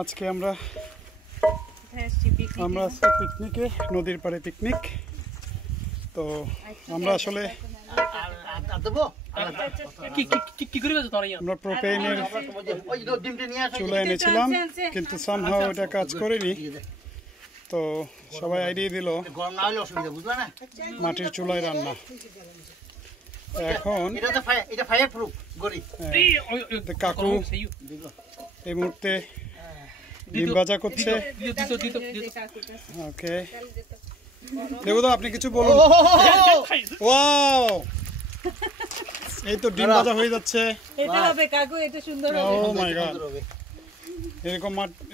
আজকে আমরা পিকনিকে, নদীর পাড়ে পিকনিক। তো আমরা আসলে আমরা প্রোপেনের চুলা এনেছিলাম, কিন্তু সামহাও এটা কাজ করেনি। তো সবাই আইডিয়া দিল মাটির চুলায় রান্না। এখন কাকু এই মুহূর্তে ডিম ভাজা করছে। ওকে দেবুদা, আপনি কিছু বলুন। ওয়াও, এই তো ডিম ভাজা হয়ে যাচ্ছে। ও মাই গড,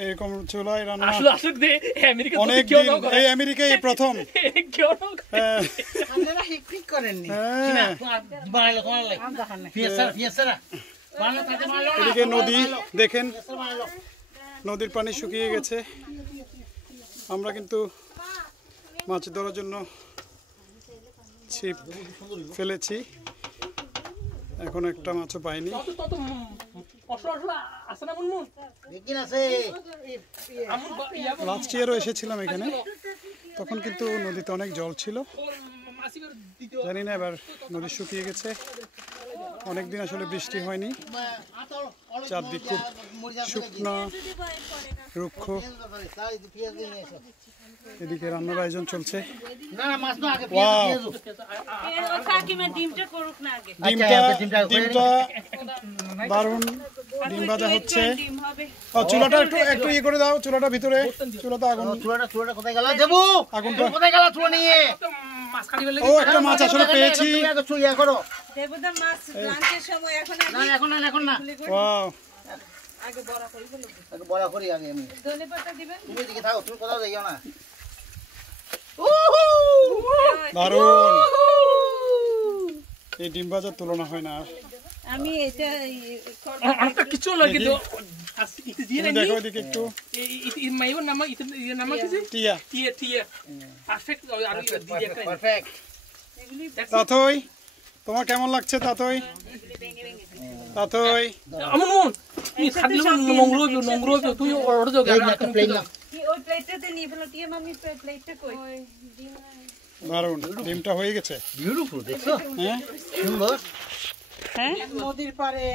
এরকম চুলায় রান্না অনেক দিন, এই আমেরিকায় প্রথম। এদিকে নদী দেখেন, নদীর পানি শুকিয়ে গেছে। আমরা কিন্তু মাছ ধরার জন্য ছিপ ফেলেছি, এখন একটা মাছও পাইনি। লাস্ট ইয়ারও এসেছিলাম এখানে, তখন কিন্তু নদীতে অনেক জল ছিল। জানি না এবার নদী শুকিয়ে গেছে, অনেকদিন আসলে বৃষ্টি হয়নি, চারদিক খুব শুকনো রুক্ষ। এদিকে রান্নার আয়োজন চলছে। ডিমটা দারুণ, ডিম ভাজা হচ্ছে। চুলাটা একটু ইয়ে করে দাও, চুলাটা ভিতরে, চুলাটা আগুন, আগুনটা নিয়ে। ও একটা মাছ আসলে পেয়েছি। দারুণ, এই ডিম ভাজার তুলনা হয় না। আমি এটা কিছু লাগে তো দেখো এদিকে একটু। টিয়া তাতই, তোমার কেমন লাগছে তাতই? তাতই দারুণ, ডিমটা হয়ে গেছে। হ্যাঁ, নদীর পাড়ে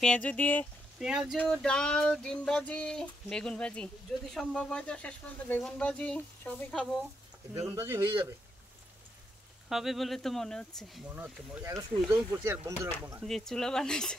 পেঁয়াজ দিয়ে, পেঁয়াজ, ডাল, ডিম ভাজি, বেগুন ভাজি, যদি সম্ভব হয় তো শেষ পর্যন্ত বেগুন ভাজি, সবই খাবো। বেগুন ভাজি হয়ে যাবে, হবে বলে তো মনে হচ্ছে। আগে শুরু যখন করছি আর বন্ধ রাখবো না। যে চুলা বানাইছে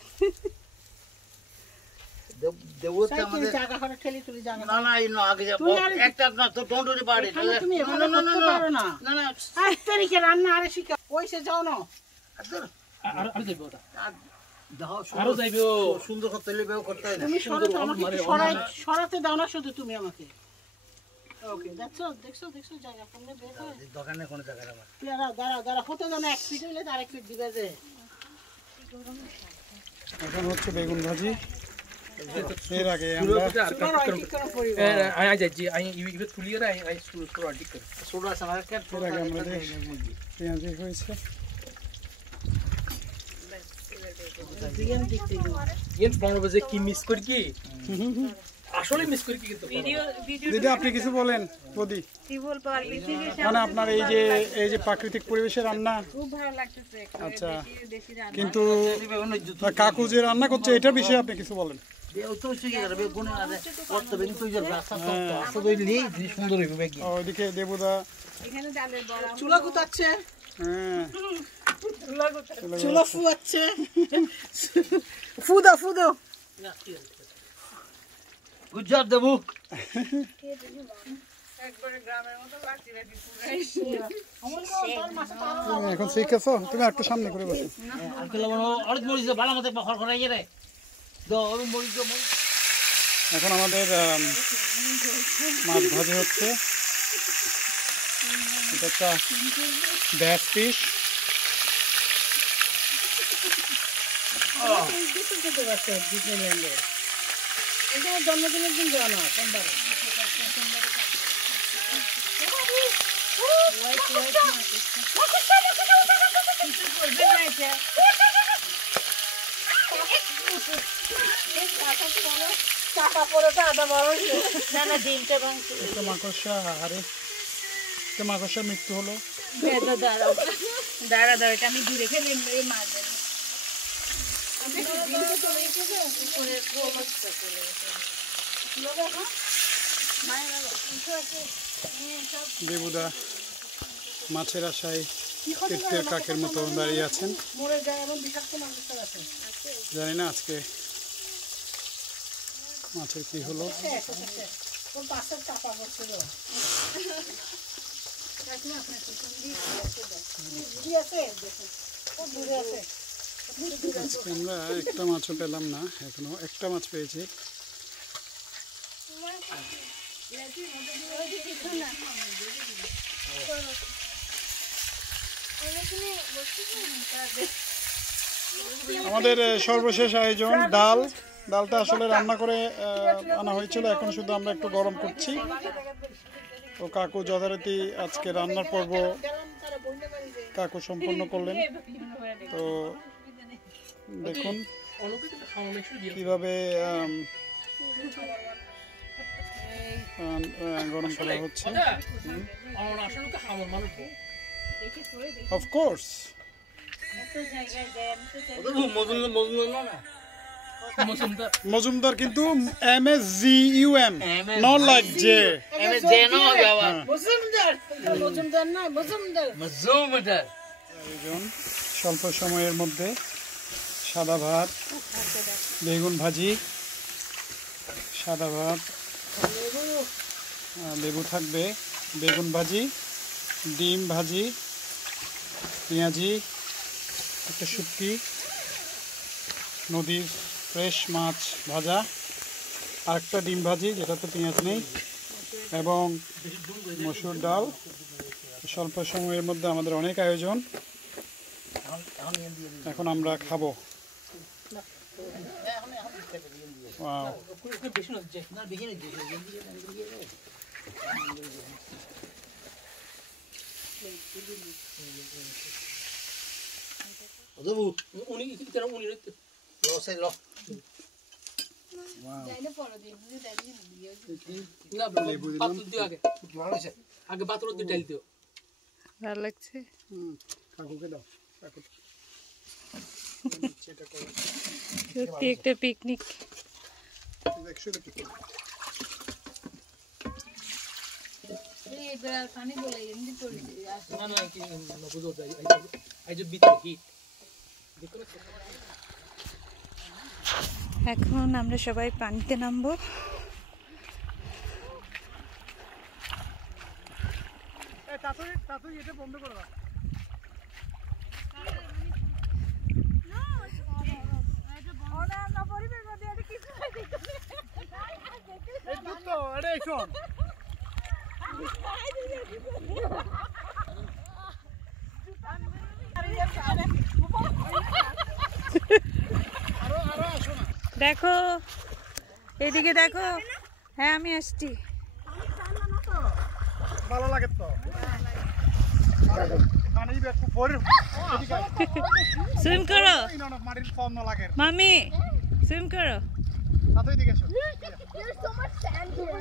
সরাতে দাও না শুধু তুমি আমাকে। এখন হচ্ছে বেগুন ভাজি। এর আগে আমরা পেঁয়াজি হয়েছে। কি মিস করি কি আসলে মিস করি কিন্তু দিদি, আপনি কিছু বলেন। বদি, মানে আপনার এই যে প্রাকৃতিক পরিবেশে রান্না খুব ভালো লাগতেছে। আচ্ছা, কিন্তু কাকু যে রান্না করছে এটার বিষয়ে আপনি কিছু বলেন। ওইদিকে দেবুদা চুলা গুতাচ্ছে, চুলা ফুয়াচ্ছে, ফুদো ফুদো। Good job Debu. এখন শিখেছো তুমি, একটু সামনে করে বসো। এখন আমাদের মাছ ভাজি হচ্ছে, এটা একটা ব্যাস পিস। জন্মদিনের দিন যাওয়া না, সোমবারে। চাপা পড়েটা আদা বড় হয়েছে না না ডিমটা ভাঙছে একটা মাকড়সা, আরে একটা মাকড়সার মৃত্যু হলো। দাঁড়াও দাঁড়া দাঁড়া এটা আমি দূরে খেলে মাছ দেবো দেবুদা মাছের আশায় কীর্তের কাকের মতো দাঁড়িয়ে আছেন। মরে যায় এমন বিষাক্ত মাছ আছে জানি না আজকে মাছের কি হলো। ওর পাশে চাপা পড়ছিল আজকে আমরা একটা মাছও পেলাম না, এখনো একটা মাছ পেয়েছি। আমাদের সর্বশেষ আয়োজন ডাল। ডালটা আসলে রান্না করে আনা হয়েছিল, এখন শুধু আমরা একটু গরম করছি। তো কাকু যথারীতি আজকে রান্নার পর্ব কাকু সম্পন্ন করলেন। তো দেখুন কিভাবে গরম করা হচ্ছে। অফকোর্স মজুমদার কিন্তু MSGUM, not like J. স্বল্প সময়ের মধ্যে সাদা ভাত, বেগুন ভাজি, সাদা ভাত, লেবু থাকবে, বেগুন ভাজি, ডিম ভাজি, পেঁয়াজি, একটা শুটকি, নদীর ফ্রেশ মাছ ভাজা, আর একটা ডিম ভাজি যেটাতে পেঁয়াজ নেই, এবং মসুর ডাল। স্বল্প সময়ের মধ্যে আমাদের অনেক আয়োজন, এখন আমরা খাবো। আগে বাতর দিয়ে ডাল দিও। ভালো লাগছে কাকুকে দাও, সত্যি একটা পিকনিক। এখন আমরা সবাই পানিতে নামবো। বন্ধ করে দাও। দেখো এদিকে দেখো, হ্যাঁ আমি আসছি। ভালো লাগে তো সুইম করো মাটির ফর্ম না লাগে মামি, সুইম করো। তাতেই দিকে There's so much sand here,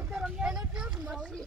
and it feels mushy.